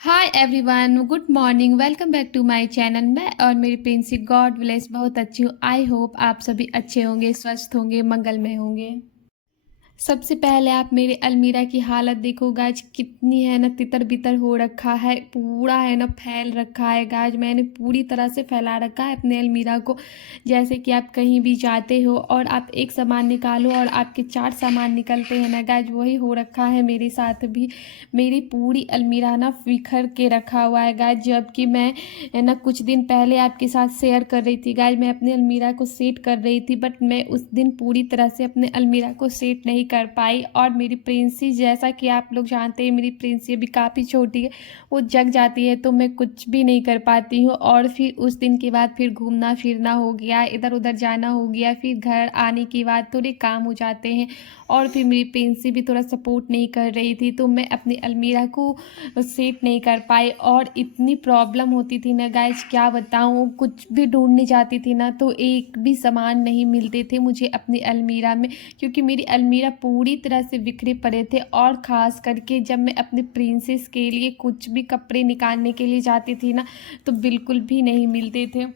Hi everyone, good morning. Welcome back to my channel. मैं और मेरी प्रिंसी गॉड ब्लेस बहुत अच्छी हूँ। आई होप आप सभी अच्छे होंगे, स्वस्थ होंगे, मंगलमय होंगे। सबसे पहले आप मेरे अलमीरा की हालत देखो गाइज, कितनी है ना तितर बितर हो रखा है, पूरा है ना फैल रखा है गाइज। मैंने पूरी तरह से फैला रखा है अपने अलमीरा को। जैसे कि आप कहीं भी जाते हो और आप एक सामान निकालो और आपके चार सामान निकलते हैं ना गाइज, वही हो रखा है मेरे साथ भी। मेरी पूरी अलमीरा ना बिखर के रखा हुआ है गाइज। जबकि मैं है ना कुछ दिन पहले आपके साथ शेयर कर रही थी गाइज, मैं अपने अलमीरा को सेट कर रही थी, बट मैं उस दिन पूरी तरह से अपने अलमीरा को सेट नहीं कर पाई। और मेरी प्रिंसी, जैसा कि आप लोग जानते हैं, मेरी प्रिंसी अभी काफ़ी छोटी है, वो जग जाती है तो मैं कुछ भी नहीं कर पाती हूँ। और फिर उस दिन के बाद फिर घूमना फिरना हो गया, इधर उधर जाना हो गया, फिर घर आने के बाद थोड़े काम हो जाते हैं और फिर मेरी प्रिंसी भी थोड़ा सपोर्ट नहीं कर रही थी, तो मैं अपनी अलमीरा को सेट नहीं कर पाई। और इतनी प्रॉब्लम होती थी ना गाइज, क्या बताऊँ। कुछ भी ढूंढने जाती थी ना तो एक भी सामान नहीं मिलते थे मुझे अपनी अलमीरा में, क्योंकि मेरी अलमीरा पूरी तरह से बिखरे पड़े थे। और ख़ास करके जब मैं अपने प्रिंसेस के लिए कुछ भी कपड़े निकालने के लिए जाती थी ना, तो बिल्कुल भी नहीं मिलते थे।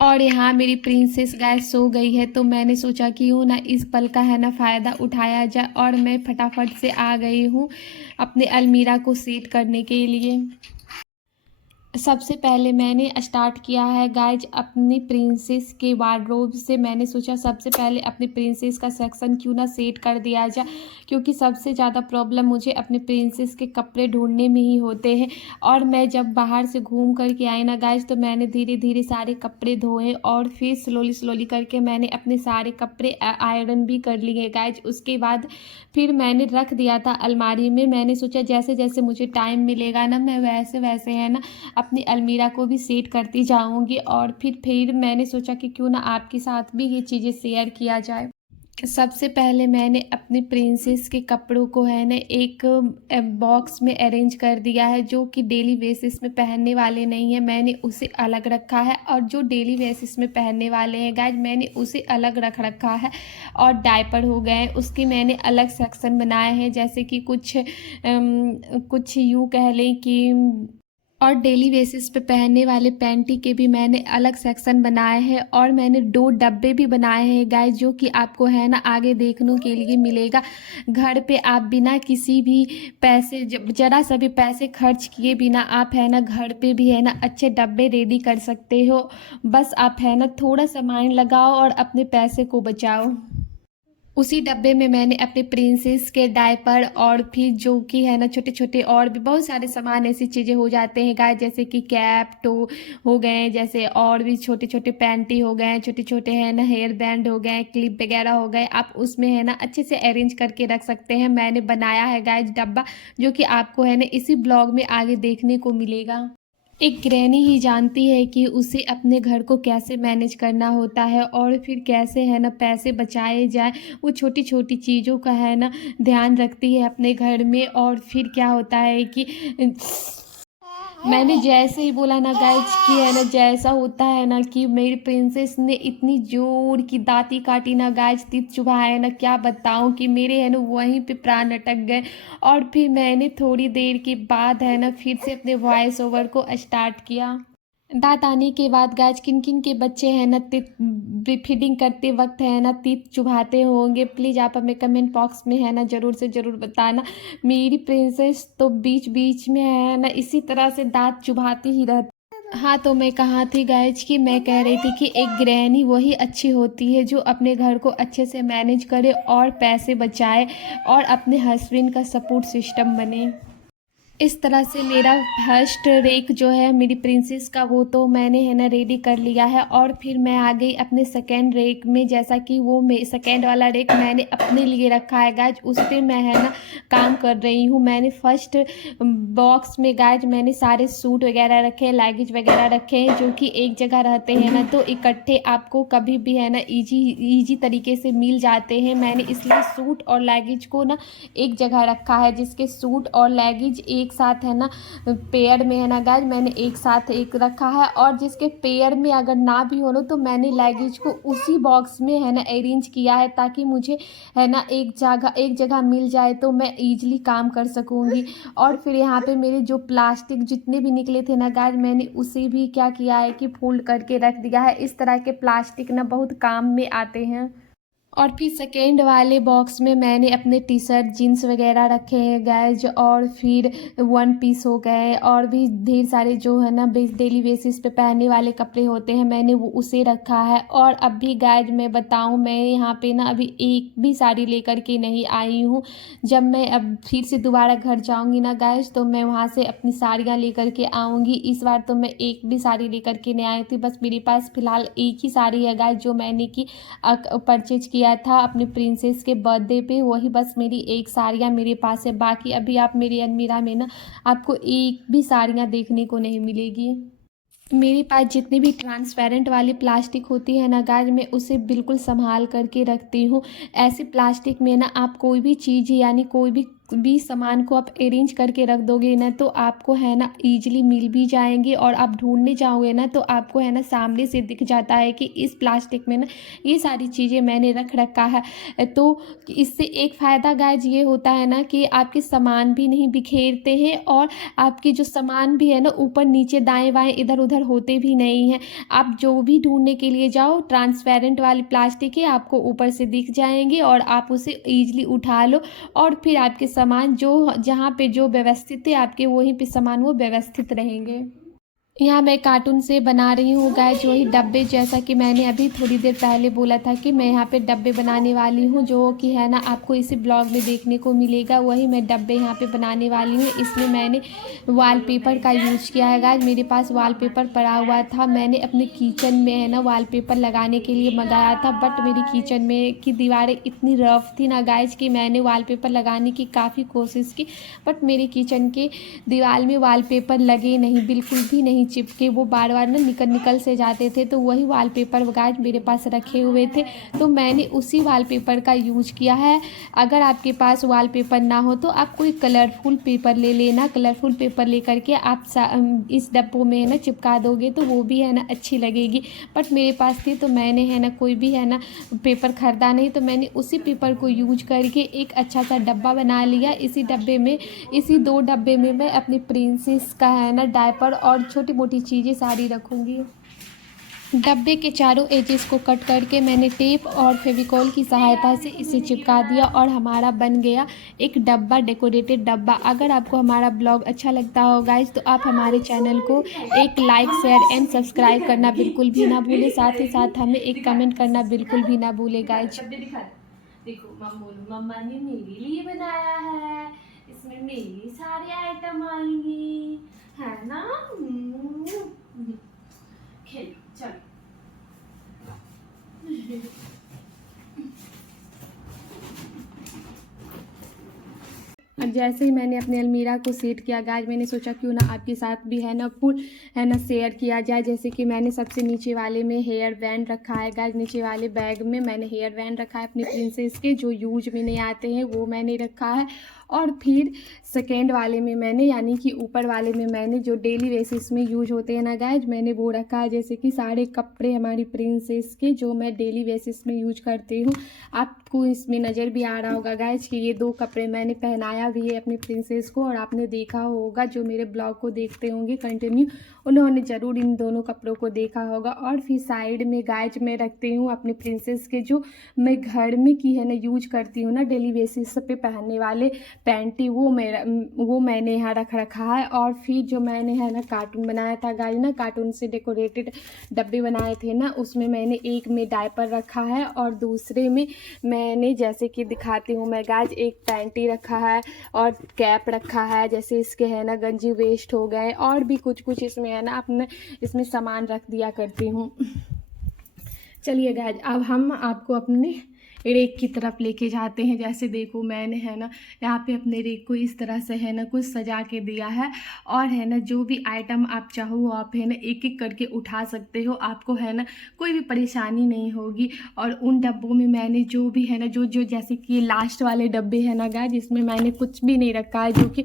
और यहाँ मेरी प्रिंसेस गाय सो गई है, तो मैंने सोचा कि यूँ ना इस पल का है ना फ़ायदा उठाया जाए, और मैं फटाफट से आ गई हूँ अपने अलमीरा को सेट करने के लिए। सबसे पहले मैंने स्टार्ट किया है गाइज अपनी प्रिंसेस के वार्डरोब से। मैंने सोचा सबसे पहले अपनी प्रिंसेस का सेक्शन क्यों ना सेट कर दिया जाए, क्योंकि सबसे ज़्यादा प्रॉब्लम मुझे अपने प्रिंसेस के कपड़े ढूंढने में ही होते हैं। और मैं जब बाहर से घूम करके आई ना गाइज, तो मैंने धीरे धीरे सारे कपड़े धोए और फिर स्लोली स्लोली करके मैंने अपने सारे कपड़े आयरन भी कर लिए गाइज। उसके बाद फिर मैंने रख दिया था अलमारी में। मैंने सोचा जैसे जैसे मुझे टाइम मिलेगा ना, मैं वैसे वैसे है ना अपनी अलमीरा को भी सेट करती जाऊंगी। और फिर मैंने सोचा कि क्यों ना आपके साथ भी ये चीज़ें शेयर किया जाए। सबसे पहले मैंने अपनी प्रिंसेस के कपड़ों को है ना एक बॉक्स में अरेंज कर दिया है, जो कि डेली बेसिस में पहनने वाले नहीं है, मैंने उसे अलग रखा है। और जो डेली बेसिस में पहनने वाले हैं गाइज, मैंने उसे अलग रख रखा है। और डायपर हो गए, उसके मैंने अलग सेक्शन बनाए हैं। जैसे कि कुछ यूँ कह लें कि और डेली बेसिस पे पहनने वाले पैंटी के भी मैंने अलग सेक्शन बनाए हैं। और मैंने 2 डब्बे भी बनाए हैं गाइस, जो कि आपको है ना आगे देखने के लिए मिलेगा। घर पे आप बिना किसी भी पैसे, जरा सा भी पैसे खर्च किए बिना आप है ना घर पे भी है ना अच्छे डब्बे रेडी कर सकते हो। बस आप है ना थोड़ा सा माइंड लगाओ और अपने पैसे को बचाओ। उसी डब्बे में मैंने अपने प्रिंसेस के डायपर और फिर जो कि है ना छोटे छोटे और भी बहुत सारे सामान, ऐसी चीज़ें हो जाते हैं गाय, जैसे कि कैप टो हो गए, जैसे और भी छोटे छोटे पैंटी हो गए, छोटे छोटे है ना हेयर बैंड हो गए, क्लिप वगैरह हो गए। आप उसमें है ना अच्छे से अरेंज करके रख सकते हैं। मैंने बनाया है गाय डब्बा, जो कि आपको है ना इसी ब्लॉग में आगे देखने को मिलेगा। एक गृहिणी ही जानती है कि उसे अपने घर को कैसे मैनेज करना होता है और फिर कैसे है ना पैसे बचाए जाए। वो छोटी छोटी चीज़ों का है ना ध्यान रखती है अपने घर में। और फिर क्या होता है कि मैंने जैसे ही बोला ना गाइज कि है ना जैसा होता है ना कि मेरी प्रिंसेस ने इतनी जोर की दांती काटी ना गाइज, तीत चुभा है ना, क्या बताऊं कि मेरे है ना वहीं पे प्राण अटक गए। और फिर मैंने थोड़ी देर के बाद है ना फिर से अपने वॉइस ओवर को स्टार्ट किया। दांत आने के बाद गाइज किन किन के बच्चे हैं ना फीडिंग करते वक्त है ना तीत चुभाते होंगे, प्लीज़ आप हमें कमेंट बॉक्स में है ना ज़रूर से ज़रूर बताना। मेरी प्रिंसेस तो बीच बीच में है ना इसी तरह से दांत चुभाती ही रहती। हाँ, तो मैं कहाँ थी गाइज कि मैं कह रही थी कि एक गृहिणी वही अच्छी होती है जो अपने घर को अच्छे से मैनेज करे और पैसे बचाए और अपने हस्बैंड का सपोर्ट सिस्टम बने। इस तरह से मेरा फर्स्ट रेक जो है मेरी प्रिंसेस का, वो तो मैंने है ना रेडी कर लिया है। और फिर मैं आ गई अपने सेकेंड रेक में, जैसा कि वो सेकेंड वाला रेक मैंने अपने लिए रखा है गाइज, उस पर मैं है ना काम कर रही हूँ। मैंने फर्स्ट बॉक्स में गाइज मैंने सारे सूट वगैरह रखे, लगेज वगैरह रखे हैं, जो कि एक जगह रहते हैं ना तो इकट्ठे आपको कभी भी है ना ईजी तरीके से मिल जाते हैं। मैंने इसलिए सूट और लगेज को ना एक जगह रखा है, जिसके सूट और लगेज एक एक साथ है ना पेयर में है ना गाइज मैंने एक साथ एक रखा है, और जिसके पेयर में अगर ना भी हो तो मैंने लगेज को उसी बॉक्स में है ना अरेंज किया है, ताकि मुझे है ना एक जगह मिल जाए तो मैं ईजिली काम कर सकूँगी। और फिर यहाँ पे मेरे जो प्लास्टिक जितने भी निकले थे ना गाइज मैंने उसे भी क्या किया है कि फोल्ड करके रख दिया है। इस तरह के प्लास्टिक ना बहुत काम में आते हैं। और फिर सेकेंड वाले बॉक्स में मैंने अपने टी शर्ट जीन्स वगैरह रखे हैं गाइज, और फिर वन पीस हो गए और भी ढेर सारे जो है ना डेली बेसिस पे पहनने वाले कपड़े होते हैं, मैंने वो उसे रखा है। और अब भी गाइज मैं बताऊं, मैं यहाँ पे ना अभी एक भी साड़ी लेकर के नहीं आई हूँ। जब मैं अब फिर से दोबारा घर जाऊँगी ना गाइज तो मैं वहाँ से अपनी साड़ियाँ लेकर के आऊँगी। इस बार तो मैं एक भी साड़ी लेकर के नहीं आई थी, बस मेरे पास फ़िलहाल एक ही साड़ी है गाइज जो मैंने की परचेज किया था अपने प्रिंसेस के बर्थडे पे। वही बस मेरी एक साड़ियाँ मेरे पास है, बाकी अभी आप मेरी अलमीरा में ना आपको एक भी साड़ियाँ देखने को नहीं मिलेगी। मेरे पास जितनी भी ट्रांसपेरेंट वाली प्लास्टिक होती है ना गाइज मैं उसे बिल्कुल संभाल करके रखती हूँ। ऐसे प्लास्टिक में ना आप कोई भी चीज़ यानी कोई भी सामान को आप अरेंज करके रख दोगे ना तो आपको है ना ईजिली मिल भी जाएंगे, और आप ढूंढने जाओगे ना तो आपको है ना सामने से दिख जाता है कि इस प्लास्टिक में ना ये सारी चीज़ें मैंने रख रखा है। तो इससे एक फ़ायदा गाइज ये होता है ना कि आपके सामान भी नहीं बिखेरते हैं, और आपके जो सामान भी है ना ऊपर नीचे दाएं बाएं इधर उधर होते भी नहीं हैं। आप जो भी ढूंढने के लिए जाओ ट्रांसपेरेंट वाली प्लास्टिक है आपको ऊपर से दिख जाएंगे, और आप उसे ईजिली उठा लो, और फिर आपके सामान जो जहाँ पे जो व्यवस्थित है आपके वहीं पे सामान वो व्यवस्थित रहेंगे। यहाँ मैं कार्टून से बना रही हूँ गाइज वही डब्बे, जैसा कि मैंने अभी थोड़ी देर पहले बोला था कि मैं यहाँ पे डब्बे बनाने वाली हूँ, जो कि है ना आपको इसी ब्लॉग में देखने को मिलेगा। वही मैं डब्बे यहाँ पे बनाने वाली हूँ। इसमें मैंने वॉलपेपर का यूज़ किया है गाइज। मेरे पास वॉलपेपर पड़ा हुआ था, मैंने अपने किचन में है ना वॉलपेपर लगाने के लिए मंगाया था, बट मेरी किचन में की दीवारें इतनी रफ थी ना गाइज कि मैंने वॉलपेपर लगाने की काफ़ी कोशिश की, बट मेरे किचन के दीवार में वॉलपेपर लगे नहीं, बिल्कुल भी नहीं चिपके, वो बार बार ना निकल से जाते थे। तो वही वॉलपेपर गाइज मेरे पास रखे हुए थे, तो मैंने उसी वॉलपेपर का यूज किया है। अगर आपके पास वॉलपेपर ना हो तो आप कोई कलरफुल पेपर ले लेना, कलरफुल पेपर लेकर के आप इस डब्बों में है ना चिपका दोगे तो वो भी है ना अच्छी लगेगी। बट मेरे पास थी तो मैंने है ना कोई भी है ना पेपर ख़रीदा नहीं, तो मैंने उसी पेपर को यूज करके एक अच्छा सा डब्बा बना लिया। इसी 2 डब्बे में मैं अपनी प्रिंसेस का है ना डायपर और छोटी मोटी चीज़ें सारी रखूँगी। डब्बे के चारों एजेस को कट करके मैंने टेप और फेविकॉल की सहायता से इसे चिपका दिया, और हमारा बन गया एक डब्बा, डेकोरेटेड डब्बा। अगर आपको हमारा ब्लॉग अच्छा लगता हो गाइज तो आप हमारे चैनल को एक लाइक शेयर एंड सब्सक्राइब करना बिल्कुल भी ना भूलें, साथ ही साथ हमें एक कमेंट करना बिल्कुल भी ना भूलें गाइज। देखो मम्मा ने मेरे लिए बनाया है, इसमें मेरी सारे आइटम आएंगे है ना। खेलो चलो। और जैसे ही मैंने अपने अलमीरा को सेट किया गाइज मैंने सोचा क्यों ना आपके साथ भी है ना फुल है ना शेयर किया जाए। जैसे कि मैंने सबसे नीचे वाले में हेयर बैंड रखा है गाइज, नीचे वाले बैग में मैंने हेयर बैंड रखा है अपनी प्रिंसेस के, जो यूज में नहीं आते हैं वो मैंने रखा है। और फिर सेकेंड वाले में मैंने यानी कि ऊपर वाले में मैंने जो डेली बेसिस में यूज होते हैं ना गाइज मैंने वो रखा है। जैसे कि सारे कपड़े हमारी प्रिंसेस के जो मैं डेली बेसिस में यूज करती हूँ। आपको इसमें नज़र भी आ रहा होगा गाइज कि ये 2 कपड़े मैंने पहनाया भी है अपनी प्रिंसेस को, और आपने देखा होगा जो मेरे ब्लॉग को देखते होंगे कंटिन्यू उन्होंने ज़रूर इन दोनों कपड़ों को देखा होगा। और फिर साइड में गाइज मैं रखती हूँ अपनी प्रिंसेस के जो मैं घर में की है ना यूज करती हूँ ना डेली बेसिस पे पहनने वाले पैंटी, वो मैंने यहाँ रख रखा है। और फिर जो मैंने है ना कार्टून बनाया था गाइज ना, कार्टून से डेकोरेटेड डब्बे बनाए थे ना, उसमें मैंने एक में डायपर रखा है और दूसरे में मैंने जैसे कि दिखाती हूँ मैं गाइज एक पैंटी रखा है और कैप रखा है। जैसे इसके है ना गंजी वेस्ट हो गए और भी कुछ कुछ इसमें है ना अपने इसमें सामान रख दिया करती हूँ। चलिए गाइज अब हम आपको अपने रेक की तरफ लेके जाते हैं। जैसे देखो मैंने है ना यहाँ पे अपने रेक को इस तरह से है ना कुछ सजा के दिया है, और है ना जो भी आइटम आप चाहो वो आप है ना एक एक करके उठा सकते हो, आपको है ना कोई भी परेशानी नहीं होगी। और उन डब्बों में मैंने जो भी है ना जो जो जैसे कि ये लास्ट वाले डब्बे हैं ना गाइस, जिसमें मैंने कुछ भी नहीं रखा है, जो कि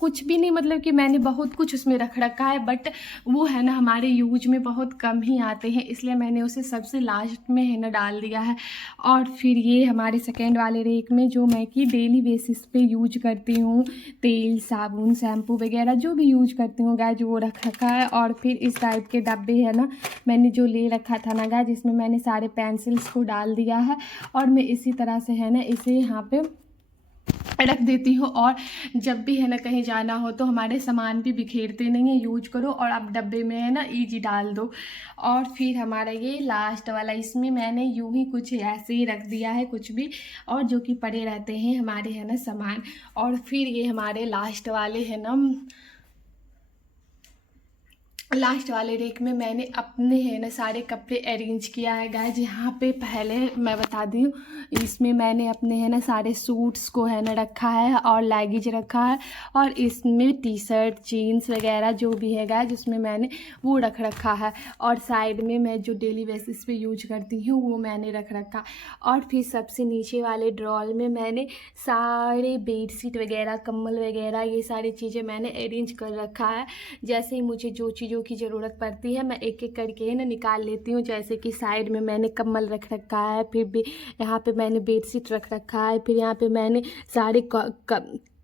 कुछ भी नहीं मतलब कि मैंने बहुत कुछ उसमें रख रखा है, बट वो है ना हमारे यूज में बहुत कम ही आते हैं, इसलिए मैंने उसे सबसे लास्ट में है ना डाल दिया है। और फिर ये हमारे सेकेंड वाले रेक में जो मैं कि डेली बेसिस पे यूज करती हूँ, तेल साबुन शैम्पू वगैरह जो भी यूज करती हूँ गाइस वो रख रखा है। और फिर इस टाइप के डब्बे है ना मैंने जो ले रखा था ना गाइस, जिसमें मैंने सारे पेंसिल्स को डाल दिया है, और मैं इसी तरह से है ना इसे यहाँ पे रख देती हूँ। और जब भी है ना कहीं जाना हो तो हमारे सामान भी बिखेरते नहीं है, यूज करो और आप डब्बे में है ना इजी डाल दो। और फिर हमारा ये लास्ट वाला, इसमें मैंने यूं ही कुछ ऐसे ही रख दिया है कुछ भी, और जो कि पड़े रहते हैं हमारे है ना सामान। और फिर ये हमारे लास्ट वाले है ना लास्ट वाले रेक में मैंने अपने है ना सारे कपड़े अरेंज किया है गाइस। यहाँ पे पहले मैं बता दूँ, इसमें मैंने अपने है ना सारे सूट्स को है ना रखा है और लैगिज रखा है, और इसमें टी शर्ट जीन्स वगैरह जो भी है गाइस उसमें मैंने वो रख रखा है। और साइड में मैं जो डेली बेसिस पे यूज करती हूँ वो मैंने रख रखा। और फिर सबसे नीचे वाले ड्रॉर में मैंने सारे बेडशीट वगैरह कंबल वगैरह ये सारी चीज़ें मैंने अरेंज कर रखा है। जैसे ही मुझे जो चीज़ों की ज़रूरत पड़ती है मैं एक एक करके ना निकाल लेती हूँ। जैसे कि साइड में मैंने कंबल रख रखा है, फिर भी यहाँ पे मैंने बेडशीट रख रखा है, फिर यहाँ पे मैंने सारे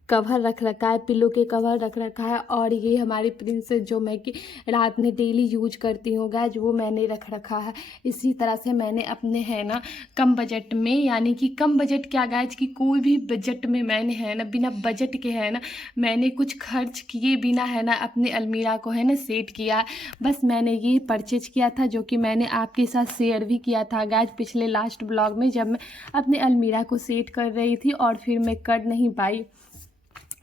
कवर रख रखा है, पिलो के कवर रख रखा है। और ये हमारी प्रिंसेस जो मैं कि रात में डेली यूज करती हूँ गाइस वो मैंने रख रखा है। इसी तरह से मैंने अपने है ना कम बजट में, यानी कि कम बजट क्या गाइस कि कोई भी बजट में मैंने है ना बिना बजट के है ना मैंने कुछ खर्च किए बिना है ना अपने अलमीरा को है ना सेट किया। बस मैंने ये परचेज किया था, जो कि मैंने आपके साथ शेयर भी किया था गाइस पिछले लास्ट ब्लॉग में, जब मैं अपने अलमीरा को सेट कर रही थी और फिर मैं कर नहीं पाई।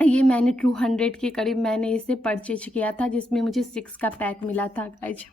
ये मैंने 200 के करीब मैंने इसे परचेज किया था, जिसमें मुझे 6 का पैक मिला था गाइज।